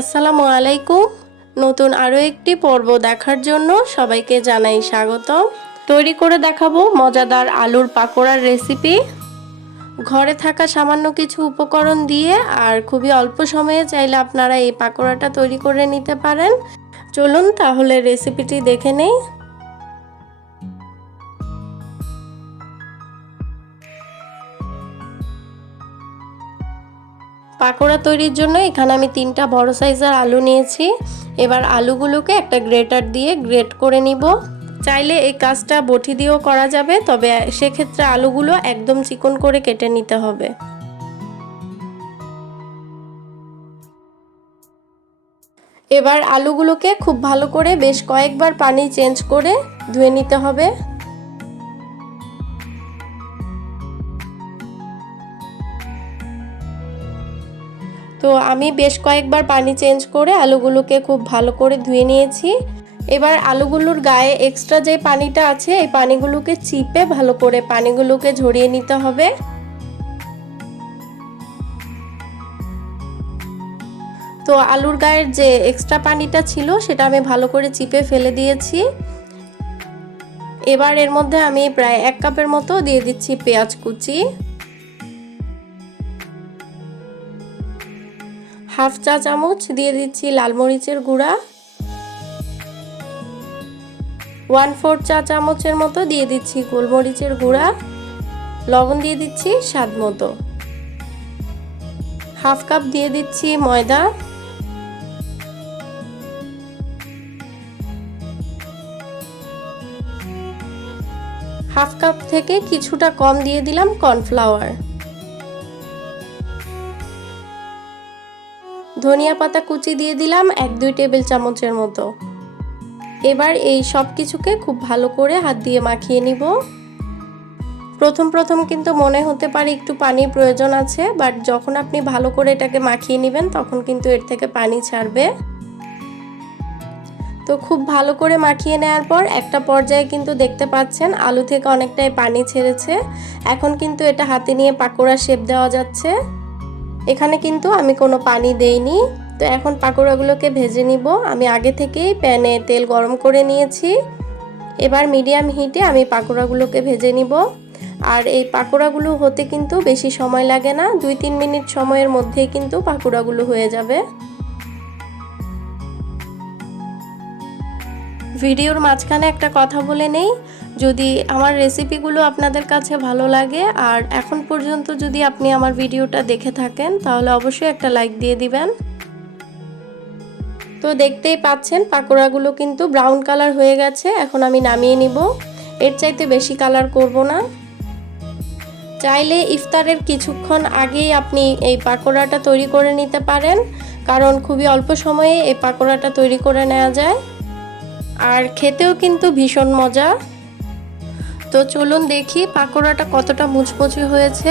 আসসালামু আলাইকুম। নতুন আরও একটি পর্ব দেখার জন্য সবাইকে জানাই স্বাগত তৈরি করে দেখাবো মজাদার আলুর পাকোড়ার রেসিপি। ঘরে থাকা সামান্য কিছু উপকরণ দিয়ে আর খুবই অল্প সময়ে চাইলে আপনারা এই পাকোড়াটা তৈরি করে নিতে পারেন। চলুন তাহলে রেসিপিটি দেখে নেই। পাকোড়া তৈরির জন্য এখানে আমি তিনটা বড় সাইজের আলু নিয়েছি। এবার আলুগুলোকে একটা গ্রেটার দিয়ে গ্রেট করে নিব। চাইলে এই কাজটা বটি দিয়েও করা যাবে, তবে সেক্ষেত্রে আলুগুলো একদম চিকন করে কেটে নিতে হবে। এবার আলুগুলোকে খুব ভালো করে বেশ কয়েকবার পানি চেঞ্জ করে ধুয়ে নিতে হবে। তো আমি বেশ কয়েকবার পানি চেঞ্জ করে আলুগুলোকে খুব ভালো করে ধুয়ে নিয়েছি। এবার আলুগুলোর গায়ে এক্সট্রা যে পানিটা আছে, এই পানিগুলোকে চিপে ভালো করে পানিগুলোকে ঝরিয়ে নিতে হবে। তো আলুর গায়ের যে এক্সট্রা পানিটা ছিল, সেটা আমি ভালো করে চিপে ফেলে দিয়েছি। এবার এর মধ্যে আমি প্রায় এক কাপের মতো দিয়ে দিচ্ছি পেঁয়াজ কুচি। হাফ চা চামচ দিয়ে দিচ্ছি লাল মরিচের গুঁড়া। ওয়ান ফোর চা চামচের মতো দিয়ে দিচ্ছি গোলমরিচের গুঁড়া। লবণ দিয়ে দিচ্ছি স্বাদ মতো। হাফ কাপ দিয়ে দিচ্ছি ময়দা। হাফ কাপ থেকে কিছুটা কম দিয়ে দিলাম কর্নফ্লাওয়ার। ধনিয়া পাতা কুচি দিয়ে দিলাম এক দুই টেবিল চামচের মতো। এবার এই সব কিছুকে খুব ভালো করে হাত দিয়ে মাখিয়ে নিব। প্রথম প্রথম কিন্তু মনে হতে পারে একটু পানির প্রয়োজন আছে, বাট যখন আপনি ভালো করে এটাকে মাখিয়ে নেবেন, তখন কিন্তু এর থেকে পানি ছাড়বে। তো খুব ভালো করে মাখিয়ে নেওয়ার পর একটা পর্যায়ে কিন্তু দেখতে পাচ্ছেন আলু থেকে অনেকটাই পানি ছেড়েছে। এখন কিন্তু এটা হাতে নিয়ে পাকোড়া শেপ দেওয়া যাচ্ছে। এখানে কিন্তু আমি কোনো পানি দেইনি। তো এখন পাকোড়াগুলোকে ভেজে নিব। আমি আগে থেকেই প্যানে তেল গরম করে নিয়েছি। এবার মিডিয়াম হিটে আমি পাকোড়াগুলোকে ভেজে নিব। আর এই পাকোড়াগুলো হতে কিন্তু বেশি সময় লাগে না। দুই তিন মিনিট সময়ের মধ্যেই কিন্তু পাকোড়াগুলো হয়ে যাবে। ভিডিওর মাঝখানে একটা কথা বলে নেই। যদি আমার রেসিপিগুলো আপনাদের কাছে ভালো লাগে, আর এখন পর্যন্ত যদি আপনি আমার ভিডিওটা দেখে থাকেন, তাহলে অবশ্যই একটা লাইক দিয়ে দিবেন। তো দেখতেই পাচ্ছেন, পাকোড়াগুলো কিন্তু ব্রাউন কালার হয়ে গেছে, এখন আমি নামিয়ে নিব। এর চাইতে বেশি কালার করব না। চাইলে ইফতারের কিছুক্ষণ আগেই আপনি এই পাকোড়াটা তৈরি করে নিতে পারেন, কারণ খুবই অল্প সময়ে এই পাকোড়াটা তৈরি করে নেওয়া যায়। আর খেতেও কিন্তু ভীষণ মজা। তো চলুন দেখি পাকোড়াটা কতটা মুচমুচে হয়েছে।